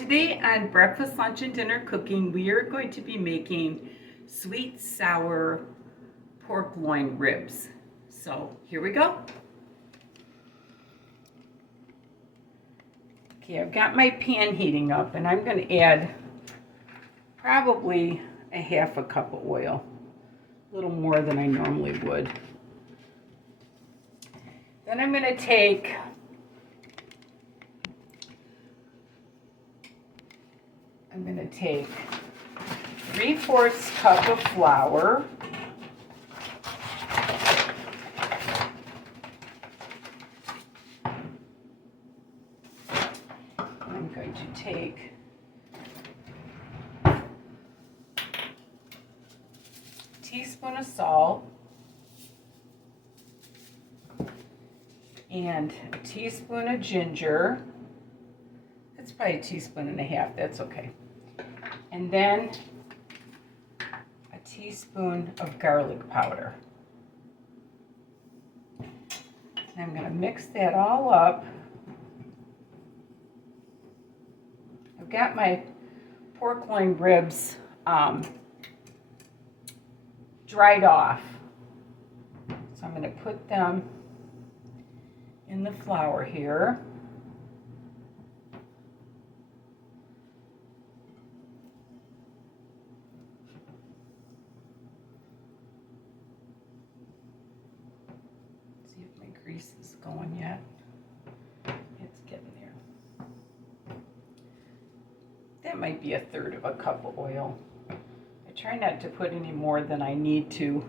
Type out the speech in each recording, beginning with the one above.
Today on Breakfast, Lunch, and Dinner Cooking, we are going to be making sweet sour pork loin ribs. So here we go. Okay, I've got my pan heating up and I'm going to add probably a half a cup of oil, a little more than I normally would. Then I'm going to take I'm going to take 3/4 cup of flour. I'm going to take a teaspoon of salt and a teaspoon of ginger. It's probably a teaspoon and a half, that's okay. And then a teaspoon of garlic powder. And I'm going to mix that all up. I've got my pork loin ribs dried off. So I'm going to put them in the flour here. Grease is going yet. It's getting there. That might be 1/3 of a cup of oil. I try not to put any more than I need to.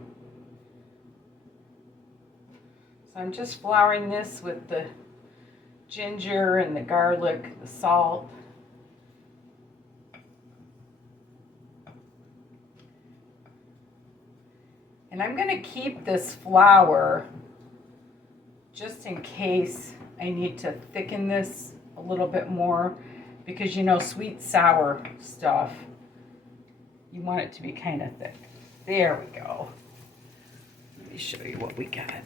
So I'm just flouring this with the ginger and the garlic, the salt. And I'm going to keep this flour just in case I need to thicken this a little bit more, because you know, sweet sour stuff, you want it to be kind of thick. There we go. Let me show you what we got.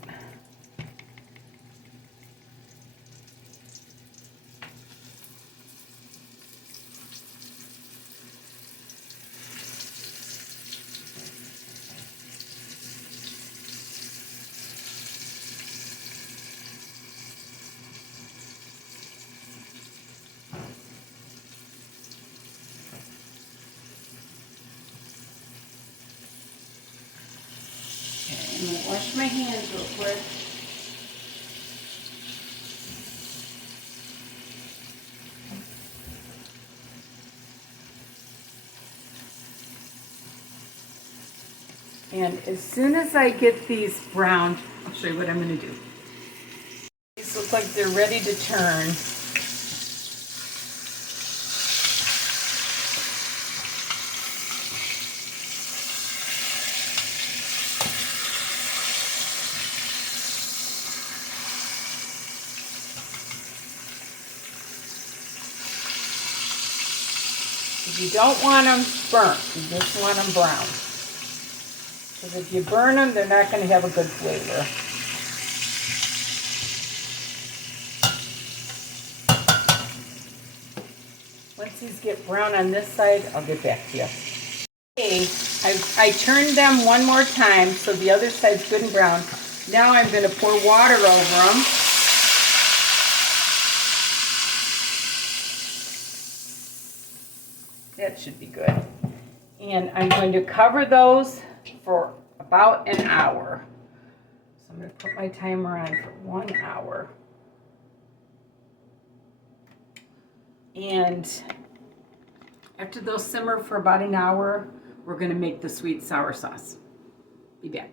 I'm going to wash my hands real quick. And as soon as I get these browned, I'll show you what I'm going to do. These look like they're ready to turn. You don't want them burnt, you just want them brown. Because if you burn them, they're not going to have a good flavor. Once these get brown on this side, I'll get back to you. Okay, I turned them one more time so the other side's good and brown. Now I'm going to pour water over them. That should be good. And I'm going to cover those for about an hour. So I'm going to put my timer on for 1 hour. And after those simmer for about an hour, we're going to make the sweet sour sauce. Be back.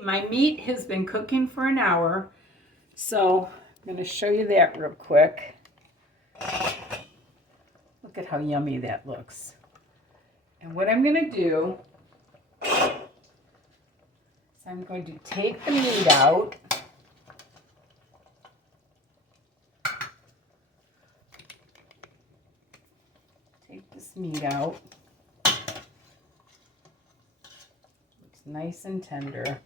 My meat has been cooking for an hour, so I'm going to show you that real quick. Look at how yummy that looks. And what I'm going to do is I'm going to take the meat out. Take this meat out. Looks nice and tender.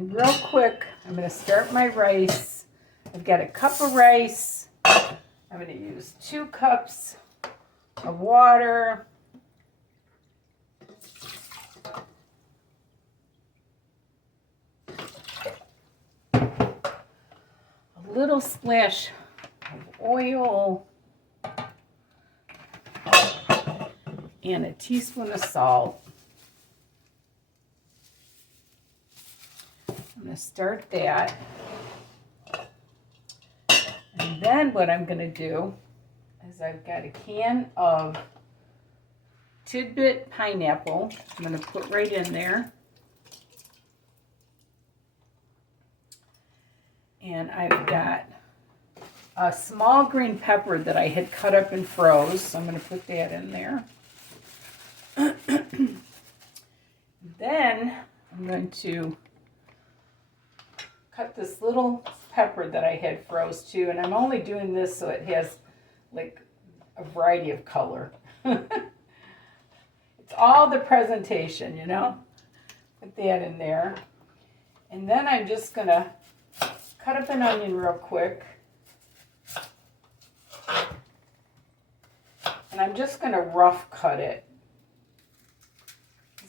And real quick, I'm going to start my rice. I've got a cup of rice. I'm going to use 2 cups of water. A little splash of oil. And a teaspoon of salt. I'm going to start that. And then what I'm going to do is I've got a can of tidbit pineapple. I'm going to put right in there. And I've got a small green pepper that I had cut up and froze. So I'm going to put that in there. Then I'm going to cut this little pepper that I had froze too, and I'm only doing this so it has like a variety of color. It's all the presentation, you know. Put that in there. And then I'm just going to cut up an onion real quick. And I'm just going to rough cut it.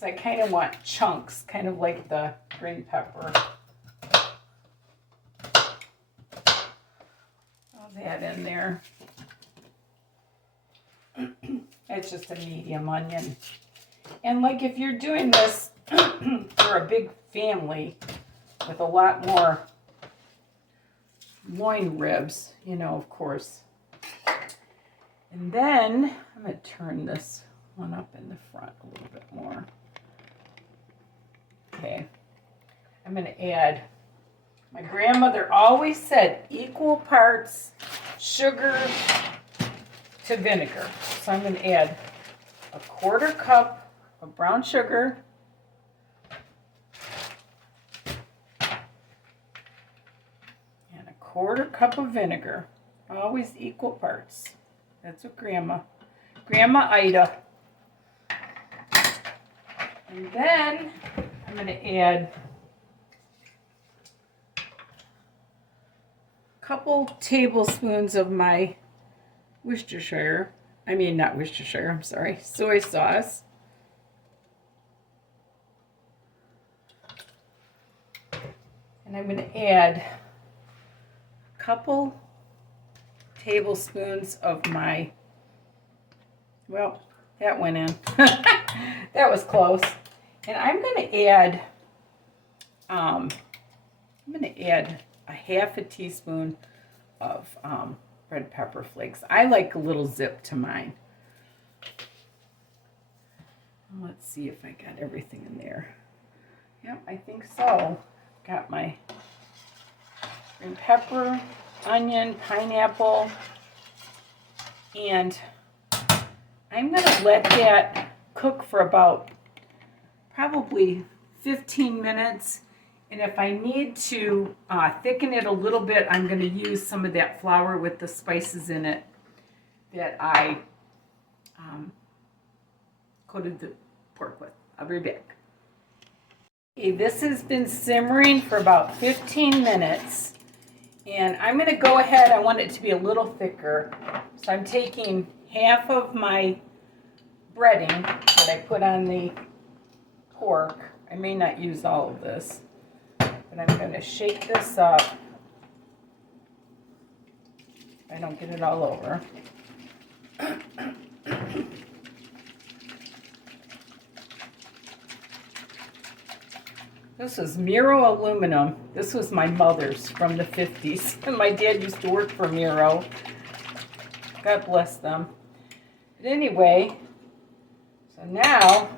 I kind of want chunks, kind of like the green pepper. Throw that in there. It's just a medium onion. And like if you're doing this for a big family with a lot more loin ribs, you know, of course. And then I'm going to turn this one up in the front a little bit more. Okay, I'm going to add, my grandmother always said equal parts sugar to vinegar. So I'm going to add a 1/4 cup of brown sugar, and a 1/4 cup of vinegar. Always equal parts. That's what Grandma Ida. And then I'm going to add a couple tablespoons of my soy sauce. And I'm going to add a couple tablespoons of my, well, that went in. That was close. And I'm going to add, a 1/2 teaspoon of red pepper flakes. I like a little zip to mine. Let's see if I got everything in there. Yep, I think so. Got my green pepper, onion, pineapple, and I'm going to let that cook for about probably 15 minutes. And if I need to thicken it a little bit, I'm going to use some of that flour with the spices in it that I coated the pork with. I'll be back. Okay, this has been simmering for about 15 minutes. And I'm going to go ahead, I want it to be a little thicker. So I'm taking half of my breading that I put on the pork. I may not use all of this, but I'm going to shake this up. I don't get it all over. This is Miro aluminum. This was my mother's from the 50s. And my dad used to work for Miro. God bless them. But anyway, so now,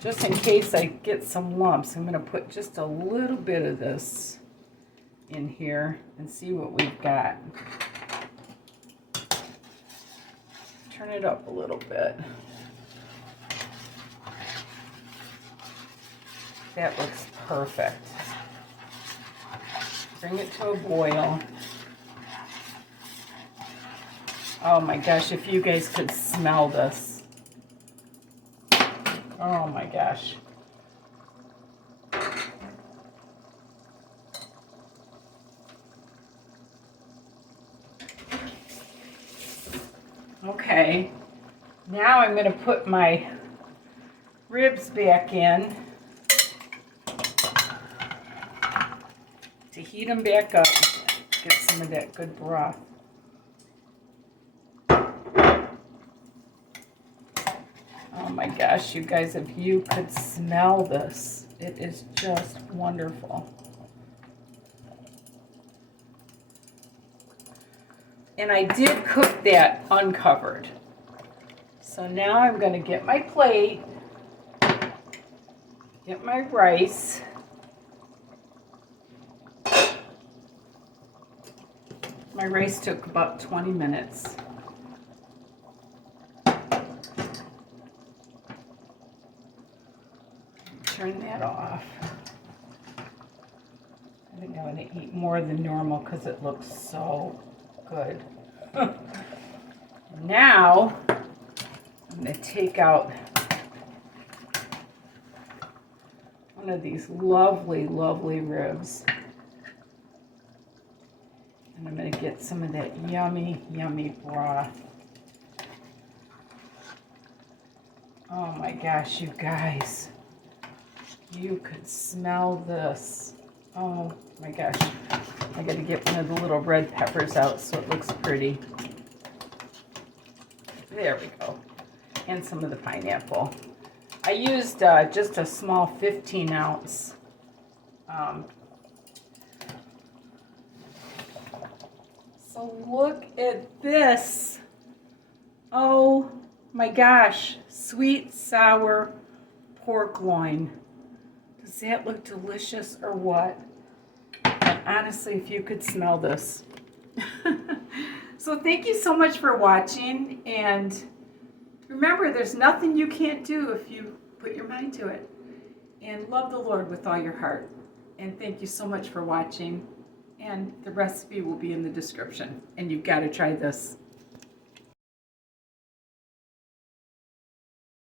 just in case I get some lumps, I'm going to put just a little bit of this in here and see what we've got. Turn it up a little bit. That looks perfect. Bring it to a boil. Oh my gosh, if you guys could smell this. Oh my gosh. Okay, now I'm going to put my ribs back in to heat them back up, get some of that good broth. Oh my gosh, you guys, if you could smell this, it is just wonderful. And I did cook that uncovered. So now I'm going to get my plate, get my rice. My rice took about 20 minutes. Turn that off. I think I'm going to eat more than normal because it looks so good. Now, I'm going to take out one of these lovely, lovely ribs. And I'm going to get some of that yummy, yummy broth. Oh my gosh, you guys. You could smell this. Oh my gosh. I got to get one of the little red peppers out so it looks pretty. There we go. And some of the pineapple. I used just a small 15 ounce. So look at this. Oh my gosh. Sweet sour pork loin. Does that look delicious or what? And honestly, if you could smell this. So thank you so much for watching, and remember, there's nothing you can't do if you put your mind to it. And love the Lord with all your heart. And thank you so much for watching, and the recipe will be in the description, and you've got to try this.